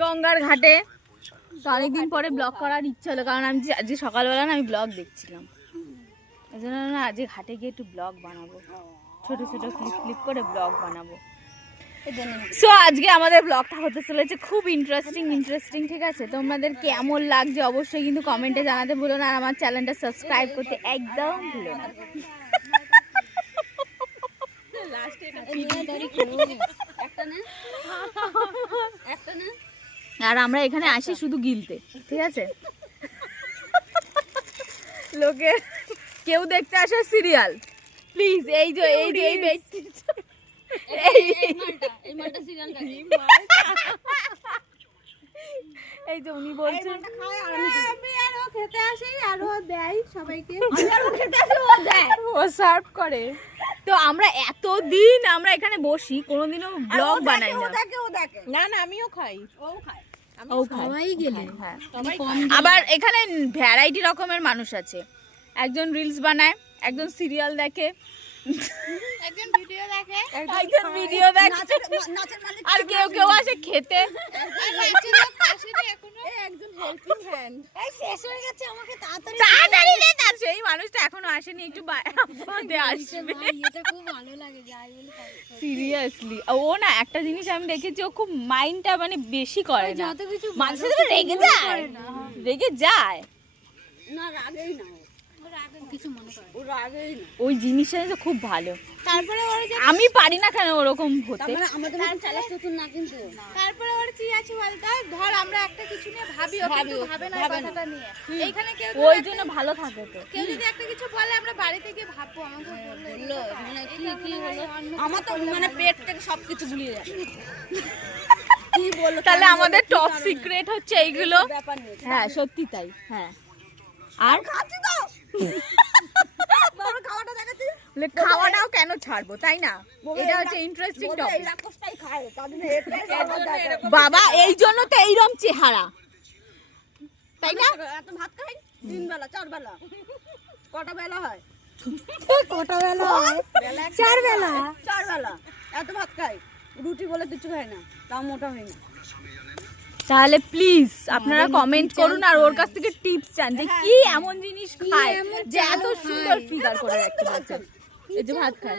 গঙ্গার ঘাটে তো অনেকদিন পরে ব্লগ করার ইচ্ছা হলো, কারণ আমি আজকে সকালবেলা না আমি ব্লগ দেখছিলাম, এই জন্য না আজকে ঘাটে গিয়ে একটু ব্লগ বানাবো, ছোট ছোট ক্লিপ করে ব্লগ বানাবো। সো আজকে আমাদের ব্লগটা হতে চলেছে খুব ইন্টারেস্টিং, ঠিক আছে? তোমাদের কেমন লাগছে অবশ্যই কিন্তু কমেন্টে জানাতে ভুলো না, আর আমার চ্যানেলটা সাবস্ক্রাইব করতে একদম ভুলো না। আর আমরা এখানে আসি শুধু গিলতে, ঠিক আছে? লোকে কেউ দেখতে আসে সিরিয়াল, প্লিজ এই যে এই যে উনি বলছেন খেতে আসে আরো দেয় সবাইকে, ও সার্ভ করে। তো আমরা এতদিন আমরা এখানে বসি, কোনোদিনও ব্লগ বানাই না। না আমিও খাই, আবার এখানে ভ্যারাইটি রকমের মানুষ আছে, একজন রিলস বানায়, একজন সিরিয়াল দেখে, একজন ভিডিও দেখে, আর কেউ আসে খেতে, সেই মানুষটা এখনো আসেনি, একটু আসবে। সিরিয়াসলি ও না একটা জিনিস আমি দেখেছি, ও খুব মাইন্ডটা মানে বেশি করে না, মানুষের রেগে যায় না, রাগেই না, ওই জিনিসটা খুব ভালো। তারপরে আমি পারি না কেন ওরকম হতে, তারপরে ওর কি আছে বলতো, ধর আমরা একটা কিছু নিয়ে ভাবি ভাবে না কথাটা নিয়ে, এইখানে কেউ ওই জন্য ভালো থাকে। তো কেউ যদি একটা কিছু বলে আমরা বাড়ি থেকে ভাববো, আমাকে বললো মানে কি হলো, আমার তো মানে পেট থেকে সবকিছু গুলিয়ে যায়। কি বললো তাহলে আমাদের টপ সিক্রেট হচ্ছে এইগুলো, হ্যাঁ সত্যি তাই। হ্যাঁ আর খাওয়াটাও কেন ছাড়বো, তাই না? এটা হচ্ছে ইন্টারেস্টিং টপিক। বাবা এই জন্য তো এইরকম চেহারা, তাই না? এত ভাত খাই 3 বেলা 4 বেলা, কটা বেলা হয়? 4 বেলা এত ভাত খাই, রুটি বলে কিছু খাই না, তাও মোটা হই না। তাহলে প্লিজ আপনারা কমেন্ট করুন আর ওর কাছ থেকে টিপস চান যে কি এমন জিনিস খায় যে এত সুন্দর ফিগার করে রাখতে পারছে। এই যে ভাত খায়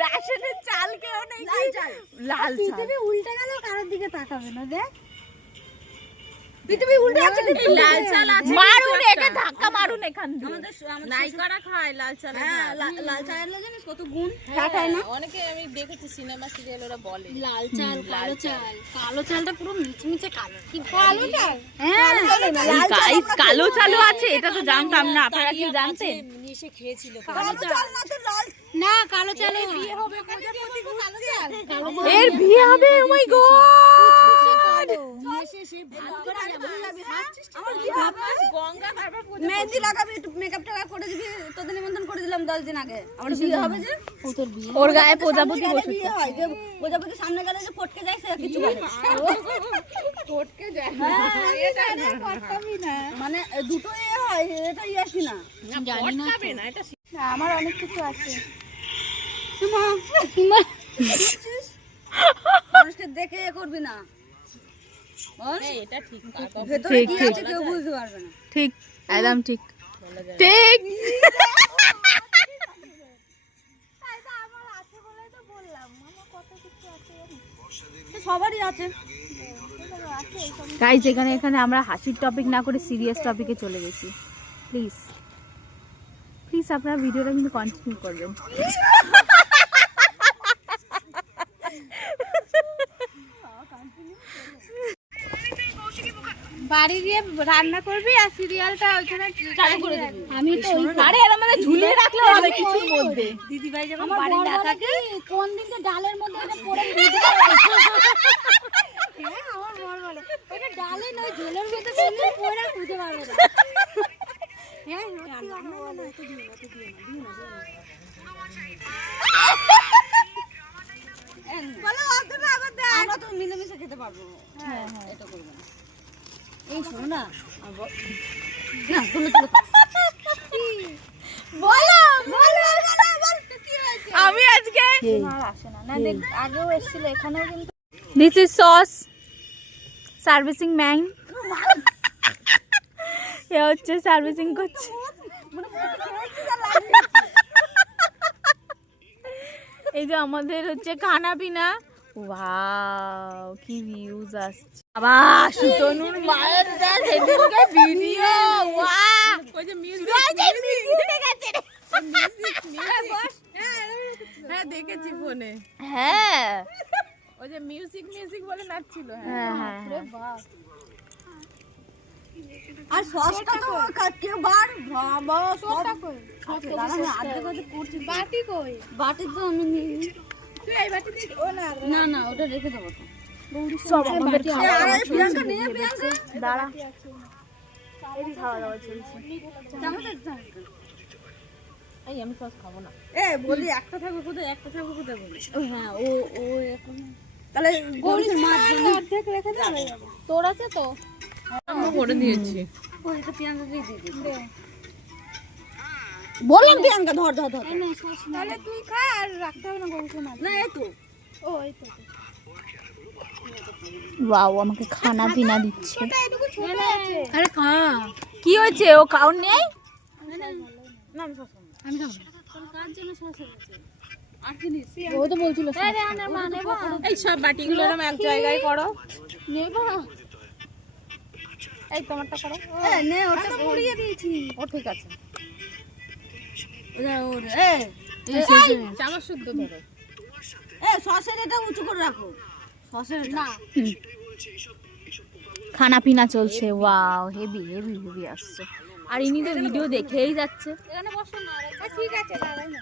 রাশনের চাল কেউ নেই, লাল চাল। পৃথিবী উল্টে গেল, কারোর দিকে তাকাবে না, দেখ পৃথিবী উল্টে আছে, লাল চাল আছে, মারুন একে ধাক্কা মারুন এখান দিয়ে। আমাদের নায়িকারা খায় লাল চাল, হ্যাঁ লাল চালের জানিস কত গুণ, খায় না অনেকে, আমি দেখেছি সিনেমা সিরিয়াল ওরা বলে লাল চাল কালো চালটা পুরো মিচমিচে কালো। কি কালো চাল? হ্যাঁ গাইস কালো চালও আছে, এটা তো জানতাম না, আপনারা কি জানতেন? এসে খেয়েছিল কালো চাল না তো লাল না, কালো চালে বিয়ে হবে, প্রজাপতি কালো চাল, এর বিয়ে হবে। ও মাই গড, মেহেন্দি লাগাবি, মেকআপ টাকা করে দিবি, তোদের নিমন্ত্রণ করে দিলাম 10 দিন আগে, আমার বিয়ে হবে যে ওর গায়ে প্রজাপতি বসে বিয়ে হয়, যে প্রজাপতি সামনে গেলে যে ফটকে যায় সে কিছু বলে ফটকে যায়, এটা করতামই না, মানে দুটো এ হয়, এটা ইয়াসি না, ফটকাবে না, এটা না আমার অনেক কিছু আছে। মানুষকে দেখে এ করবি না, এটা ঠিক, ভেতরে কি আছে কেউ বুঝতে পারবে না। ঠিক একদম ঠিক ঠিক। সবারই আছে গাইস, এখানে আমরা হাসির টপিক না করে সিরিয়াস টপিকে চলে গেছি। প্লিজ আপনারা ভিডিওটা কিন্তু কন্টিনিউ করবেন। বাড়ি গিয়ে রান্না করবি আর সিরিয়ালটা ওইখানে চালু করে দিবি। আমি তো আরে এর মধ্যে ঝুলিয়ে রাখলে হবে কিছুর মধ্যে। দিদি ভাই যখন বাড়ি না থাকে কোন দিন তো ডালের মধ্যে এটা পড়ে ভিজে যায়। হ্যাঁ আমার বড় বলে ওটা ডালে নয় ঝোলের মধ্যে পড়লে পড়া খুঁজে পাবে না। হ্যাঁ সত্যি বলো অন্তত আবার দে, আমরা তো মিলেমিশে খেতে পারবো। হ্যাঁ এটা করব না। এই শোনো না, না তুলো বলো আমি আজকে আসে না দেখ আগেও এসেছিল এখানেও কিন্তু দিস ইজ সস সার্ভিসিং ম্যান এ হচ্ছে সার্ভিসিং করছে এই যে আমাদের হচ্ছে খানা পিনা ওয়াও কি ভিউজ আসছে বাবা সুতনুর মায়ের যা সেদিনকে ভিডিও ওয়াও ওই যে মিউজিক গেছে রে হ্যাঁ দেখেছি ফোনে হ্যাঁ ওই যে মিউজিক বলে নাচছিল হ্যাঁ হ্যাঁ বাহ আর সসটা তো কাটকে বার বাবা সসটা কই দাঁড়া না আধে কথা করছি বাটি কই বাটি তো আমি নিই তুই এই বাটি দিস ও না না ওটা রেখে দেব তো সব আমাদের খাওয়া আরে প্রিয়াঙ্কা নে প্রিয়াঙ্কা দাঁড়া এই খাওয়া দাওয়া চলছে এই আমি সস খাবো না এ বলি একটা থাকবে কোথায় বলি হ্যাঁ ও এখন তাহলে গৌরীর মাছ অর্ধেক রেখে দে তোর আছে তো আমি করে দিয়েছি ও এটা প্রিয়াঙ্কা দিয়ে দে বললাম প্রিয়াঙ্কা ধর তাহলে তুই খা আর রাখতে হবে না গৌরীর মাছ না এই তো ও এই তো ওয়াও আমাকে খানা পিনা দিচ্ছে আরে খা কি হয়েছে ও খাও নেই না আমি খাবো কার জন্য সস আছে আর কি নিস ও তো বলছিল আরে আনার মা নেব এই সব বাটিগুলো এরকম এক জায়গায় করো নেব এই তোমারটা করো এ নে ওটা পুড়িয়ে দিয়েছি ও ঠিক আছে এ চামচ শুদ্ধ ধরো এ সসের এটা উঁচু করে রাখো সসের না খানা পিনা চলছে ওয়াও হেভি আসছে আর ইনি তো ভিডিও দেখেই যাচ্ছে এখানে বসো না ঠিক আছে দাঁড়াই না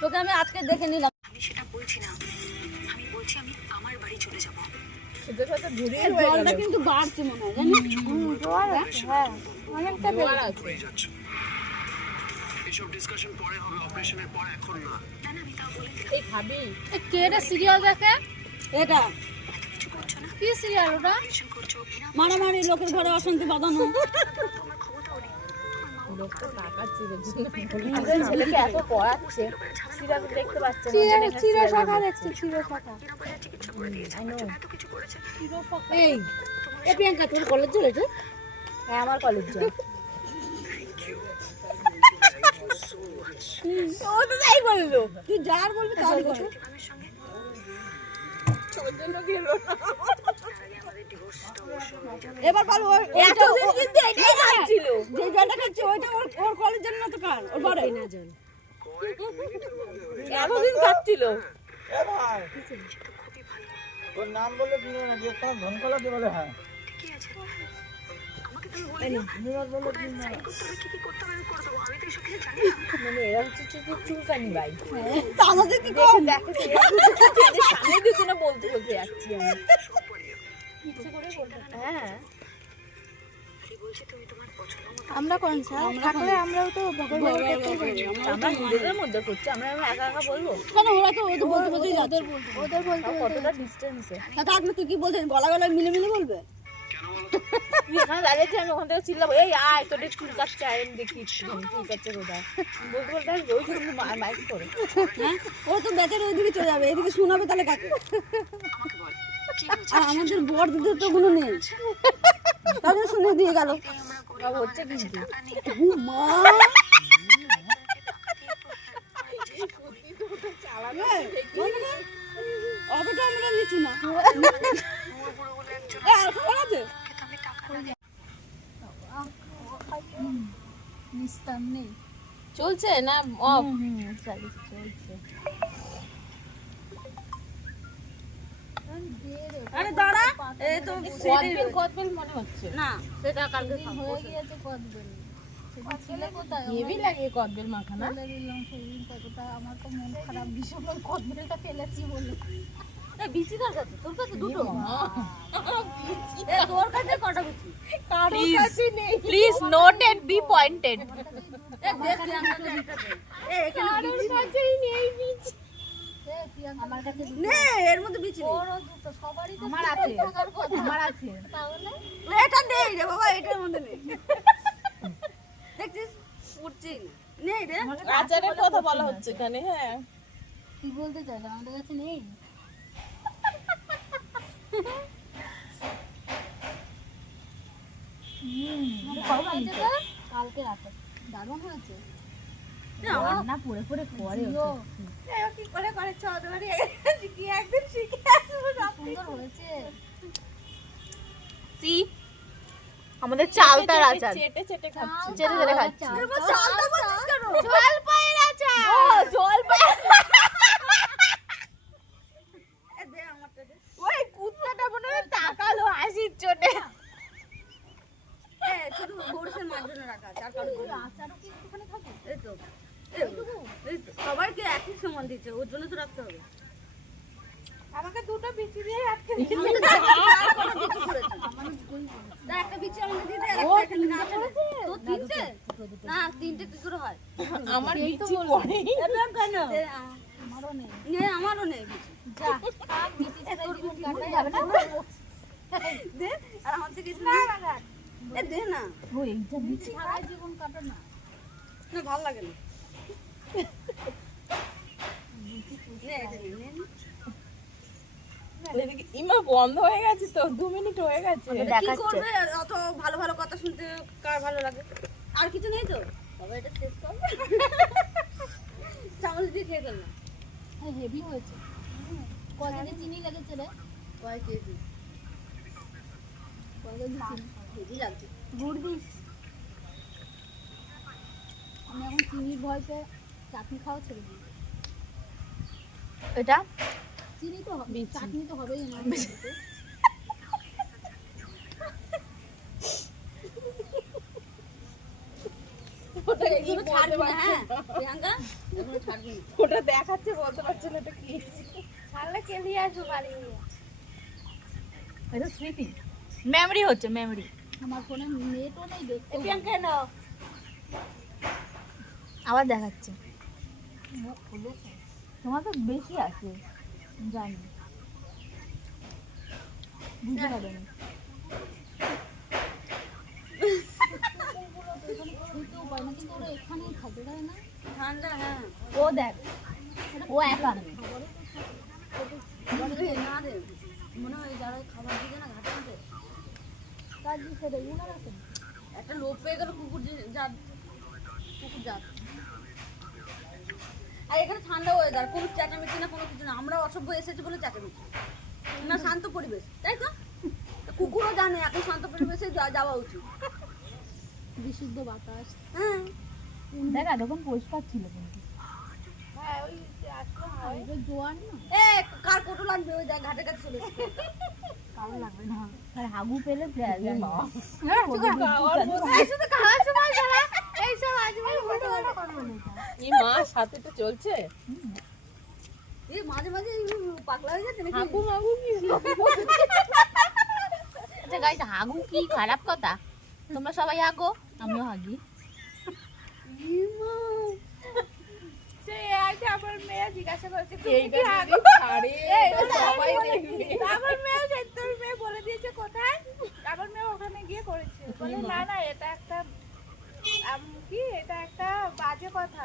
তোকে আমি আজকে দেখে নিলাম আমি সেটা বলছি না আমি বলছি আমি আমার বাড়ি চলে যাব শুদ্ধ সাথে ঘুরে জলটা কিন্তু বাড়ছে মনে হয় জানিস জোয়ার আছে হ্যাঁ অনেকটা জোয়ার আছে এসব ডিসকাশন পরে হবে অপারেশনের পর এখন না এই খাবি কে রে সিরিয়াল দেখে এটা কি সিরিয়াল ওটা মারামারি লোকের ঘরে অশান্তি বাঁধানো লোকটা টাকা ছেলেকে এত পড়াচ্ছে সিরিয়াল দেখতে পাচ্ছে চিড়ে শাখা দেখছি চিড়ে শাখা এই এ প্রিয়াঙ্কা তোর কলেজ চলেছে হ্যাঁ আমার কলেজ যায় ও তো তাই বললো তুই যার বলবি তাই করে এবার বল এতদিন কিন্তু এটাই খাচ্ছিল যে জলটা খাচ্ছে ওইটা ওর কলেজের না তো কার ওর বড় না জল এতদিন খাচ্ছিল ওর নাম বলে দিল না যে কোন ধনকলা দিয়ে বলে হ্যাঁ মানে এরা হচ্ছে চুলকানি ভাই তা আমাদের কি কম সামনে দিতে না বলতে যাচ্ছি আমি হ্যাঁ আমরা কোন স্যার থাকলে আমরাও তো আমরা নিজেদের মধ্যে করছি আমরা একা একা বলবো কেন ওরা তো বলতে যাচ্ছে ওদের বলতে কতটা ডিস্টেন্সে তা আপনি তুই কি বলছেন গলা গলায় মিলে বলবে এখানে দাঁড়িয়েছি আমি ওখান থেকে চিল্লাবো এই আয় তোর চুল কাটছে আয় আমি দেখি চুল কাটছে কোথায় বলতে ওই জন্য মাইক করে হ্যাঁ ও তো বেচারে ওইদিকে চলে যাবে এদিকে শোনাবে তাহলে কাকে আর আমাদের বর দিতে তো কোনো নেই তাহলে শুনে দিয়ে গেল হচ্ছে কিন্তু মা অতটা আমরা নিচু না আর খবর আছে নিস্তার নেই চলছে না অফ চলছে আরে দাঁড়া এই তো কদবেল মনে হচ্ছে না সেটা কালকে খাবো হয়ে গিয়েছে কদবেল সেদিন ছিলে কোথায় হেভি লাগে কদবেল মাখানা বলে দিলাম সেদিন কতটা আমার তো মন খারাপ ভীষণ কদবেলটা ফেলেছি বলে এই বিচি কার কাছে তোর কাছে দুটো তোর কাছে কটা বিচি প্লিজ নোটেড বি পয়েন্টেড এ দেখ আমরা তো একটা এ এখানে কাছেই নেই বীজ আমার কাছে নে এর মধ্যে বিচি নেই বড় দুটো সবারই তো আমার আছে আমার আছে তাহলে এটা নেই রে বাবা এটার মধ্যে নেই নেই রে আচারের কথা বলা হচ্ছে এখানে। হ্যাঁ কি বলতে চাই আমাদের কাছে নেই কালকে রাতে দারুণ হয়েছে রান্না পুরো পুরো করে কি করে করে চৌধুরী বাড়ি কি একদিন শিখে আসবো সুন্দর হয়েছে সি আমাদের চালতার আচার চেটে চেটে খাচ্ছি। চেটে চেটে খাচ্ছি চালটা বলছিস কেন জলপাইয়ের আচার ও জলপাই দে আমারটা দে ওই কুত্তাটা মনে হয় তাকালো হাসির চোটে শুধু বড়শের মাঝখানে রাখা আছে আর কারো আচারও কি একটুখানি খাবো এই তো সবাইকে একই সমান দিচ্ছে ওর জন্য তো রাখতে হবে আমাকে দুটো বিচি দিয়ে আটকে একটা বিচি আমাকে দিয়ে দে একটা এখানে না আছে তো তিনটে না তিনটে কি করে হয় আমার বিচি পড়ে এটা কেন আমারও নেই বিচি যা বিচি তোর বিচি কাটা যাবে না দে আর আমার থেকে না দে না ও এইটা বিচি সারা জীবন কাটো না না ভালো লাগে না ইমা বন্ধ হয়ে গেছে তো 2 মিনিট হয়ে গেছে। কি করবে অত ভালো ভালো কথা শুনতে কার ভালো লাগে আর কিছু নেই তো বাবা এটা শেষ কর চামচ দিয়ে খেয়ে ফেল না হেভি হয়েছে কত কেজি চিনি লেগেছে রে কয় কেজি হেভি লাগছে গুড় দিস আমি এখন চিনির ভয়তে চাটনি খাওয়া ছেড়ে দিই এটা চিনি তো হবে চাটনি তো হবেই না ওটা দেখাচ্ছে বলতে পারছে না এটা কি ছাড়লে কে দিয়ে আসবো বাড়ি এটা স্মৃতি মেমরি হচ্ছে মেমরি আমার ফোনে নেটও নেই দেখতে কেন আবার দেখাচ্ছে তোমার তো বেশি আছে জানি বুঝতে পারো না কিন্তু ওরা এখানেই থাকে তাই না ঠান্ডা হ্যাঁ ও দেখ ও একা নেই না রে মনে হয় যারা খাবার দিকে না ঘাটে ঘাটে কাজ দিচ্ছে রে উনার আছে একটা লোক পেয়ে গেল কুকুর জাত আর এখানে ঠান্ডা ওয়েদার কোনো চেঁচামেচি না কোনো কিছু না আমরা অসভ্য এসেছি বলে চেঁচামেচি না শান্ত পরিবেশ তাই তো কুকুরও জানে এখন শান্ত পরিবেশে যাওয়া উচিত বিশুদ্ধ বাতাস হ্যাঁ দেখ এরকম পরিষ্কার ছিল কিন্তু হ্যাঁ ওই আসলে জোয়ান না কার কোটো লাগবে ওই ঘাটে ঘাটে চলে এসেছে কারো লাগবে না আর হাগু পেলে এই মা সাথে তো চলছে এই মাঝে মাঝে পাগলা হয়ে যাচ্ছে নাকি হাগু মাগু কি আচ্ছা গাইস হাগু কি খারাপ কথা তোমরা সবাই হাগো আমিও হাগি সে আজকে আমার মেয়ে জিজ্ঞাসা করছে তুমি কি হাগু ছাড়ে সবাই দেখবে আমার মেয়ে তোর মেয়ে বলে দিয়েছে কোথায় আমার মেয়ে ওখানে গিয়ে করেছে বলে না না এটা একটা কি এটা একটা বাজে কথা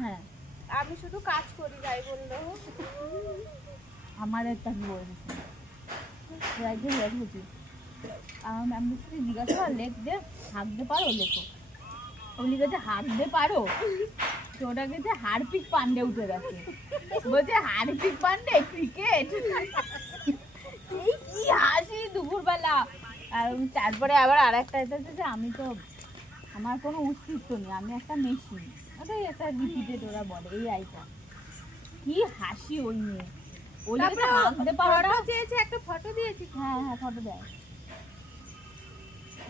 হ্যাঁ আমি শুধু কাজ করি যাই বললো আমার একটা কি বলেছে একদিন লেখেছি আমি জিজ্ঞাসা লেখ দে হাঁকতে পারো লেখো ও লিখেছে হাঁকতে পারো তো ওটা গেছে হারপিক পান্ডে উঠে গেছে বলছে হারপিক পান্ডে ক্রিকেট এই কি হাসি দুপুরবেলা আর তারপরে আবার আর একটা এটা যে আমি তো আমার কোনো অস্তিত্ব নেই আমি একটা মেশিন ওটাই একটা রিপিটেড ওরা বলে এই আইটা কি হাসি ওই নিয়ে ওই হাঁকতে পারো চেয়েছে একটা ফটো দিয়েছি হ্যাঁ হ্যাঁ ফটো দেয়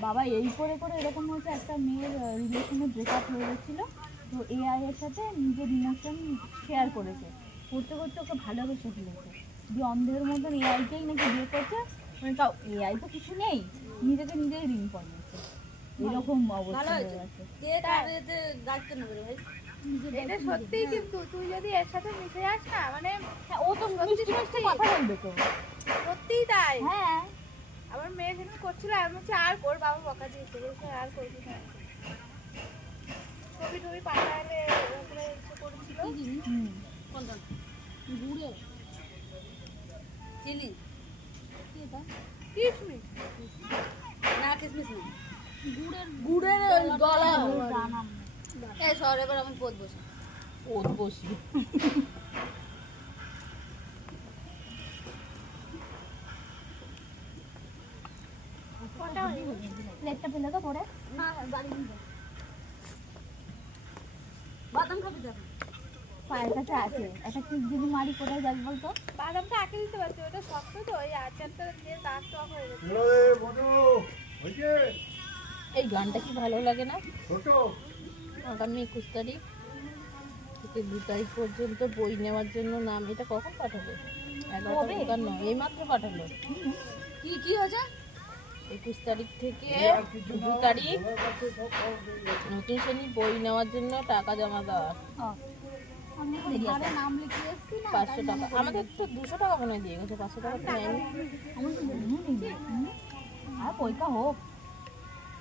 বাবা এই করে করে এরকম হচ্ছে একটা মেয়ের রিলেশনে ব্রেকআপ হয়ে গেছিলো তো এআই এর সাথে নিজের ইমোশন শেয়ার করেছে করতে করতে ওকে ভালোবেসে ফেলেছে দিয়ে অন্ধের মতন এআইকেই নাকি বিয়ে করছে মানে তাও এআই তো কিছু নেই নিজেকে নিজেই ঋণ করে নিচ্ছে এরকম অবস্থা হয়ে গেছে কে তার এতে দায়িত্ব নেবে রে ভাই এটা সত্যি কিন্তু তুই যদি এর সাথে মিশে যাস না মানে ও তো মিষ্টি মিষ্টি কথা বলবে তো সত্যিই তাই হ্যাঁ আমার মেয়ে যেন করছিল আমি বলছি আর কর বাবা বকা দিয়েছে বলছে আর করবি না ছবি টবি পাঠালে ওপরে এসে করেছিল। কোনটা গুড়ে চিনি কিশমিশ না কিসমিস না গুড়ের ওই গলা এই সর এবার আমি পদ বসি প্লেটটা পেলে তো পরে হ্যাঁ বাড়ি নিয়ে যাও। বাদাম খাবি তো পায়ের কাছে আছে একটা ঠিক যদি মারি কোথায় যাবে বলতো? বাদামটা আঁকে দিতে পারছি, ওটা শক্ত তো ওই আচারটা দিয়ে দাগ টক হয়ে গেছে। এই গানটা কি ভালো লাগে না? আগামী 21 তারিখ থেকে 2 তারিখ পর্যন্ত বই নেওয়ার জন্য নাম। এটা কখন পাঠাবে? 11টা নয়, এইমাত্র পাঠালো। কি কি হয়েছে 21 তারিখ থেকে 2 তারিখ নতুন শ্রেণী বই নেওয়ার জন্য টাকা জমা দেওয়া। নাম লিখিয়ে এসছি না 500 টাকা। আমাদের তো 200 টাকা মনে হয় দিয়ে গেছে, 500 টাকা তো নেয়নি। আর পয়সা হোক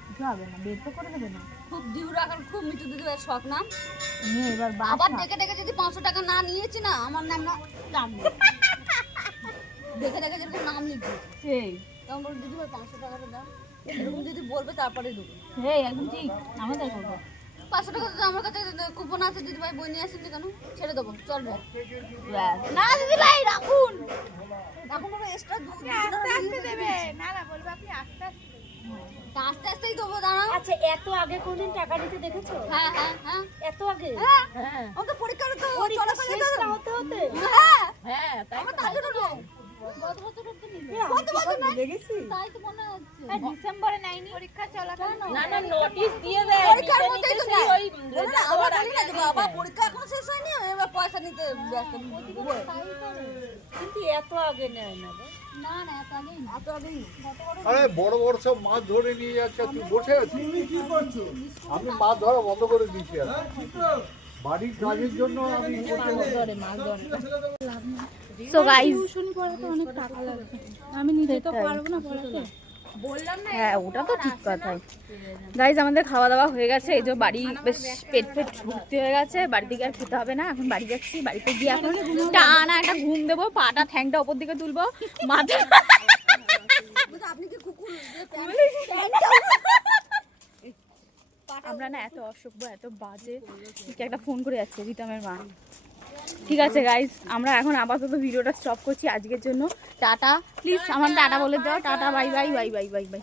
কিছু হবে না, বের তো করে দেবে না। খুব ডিউ রাখার খুব মিঠু দিদি ভাই শখ না নিয়ে এবার আবার ডেকে ডেকে যদি 500 টাকা না নিয়েছি না আমার নাম না দেখে দেখে যেরকম নাম লিখবে সেই তখন বল দিদি ভাই 500 টাকাটা দাও এরকম যদি বলবে তারপরে দেবো সেই একদম ঠিক আমাদের করবো। 500 টাকা তো আমার কাছে কুপন আছে দিদি ভাই বই নিয়ে আসেন কেন ছেড়ে দেবো চল রে না দিদি ভাই রাখুন। এখন কোনো এক্সট্রা দুধ আস্তে আস্তে দেবে, না না বলবে আপনি আস্তে আস্তে দেবেন। আস্তে আস্তেই দেবো দাঁড়াও আচ্ছা এত আগে কোনদিন টাকা দিতে দেখেছো? হ্যাঁ হ্যাঁ হ্যাঁ এত আগে হ্যাঁ হ্যাঁ আমাকে পরীক্ষা তো পরীক্ষা চলাকালীন শেষ তো- না হতে হতে হ্যাঁ হ্যাঁ, তাই আমার তো। তার জন্য তো। তাই তো মনে হচ্ছে ডিসেম্বরে নেয়নি পরীক্ষা চলাকালীন। না না, নোটিশ দিয়ে দেয়। পরীক্ষার নিতে মধ্যেই নিতে তো সেই নেয়। ওই বলে না, রেজাল্ট আমার হওয়ার খালি আগে না আগে দেবো, আবার দেয়। পরীক্ষা এখনো শেষ হয়নি এবার পয়সা নিতে ব্যস্ত বই। কিন্তু এত আগে নেয় না গো। না না এত আগেই না। এত আগেই না। আরে বড় বড় সব মাছ ধরে নিয়ে যাচ্ছে তুই বসে আছিস। আমি মাছ ধরা বন্ধ করে দিয়েছি আর। বাড়ির কাজের জন্য আমি সো গাইস আমি নিজে তো পারবো না পড়াতে। হ্যাঁ ওটা তো ঠিক কথাই। গাইজ আমাদের খাওয়া দাওয়া হয়ে গেছে, এই যে বাড়ি বেশ পেট ভর্তি হয়ে গেছে, বাড়ি থেকে আর খেতে হবে না। এখন বাড়ি যাচ্ছি, বাড়িতে গিয়ে এখন টানা একটা ঘুম দেবো, পাটা ঠ্যাংটা ওপর দিকে তুলবো, মাথা বলছে, আপনি কি কুকুর আমরা না এত অসভ্য এত বাজে। কে একটা ফোন করে যাচ্ছে, রিতমের মা। ঠিক আছে গাইজ, আমরা এখন আপাতত ভিডিওটা স্টপ করছি আজকের জন্য। টাটা, প্লিজ আমার টাটা বলে দাও। Tata, bye bye bye bye bye bye.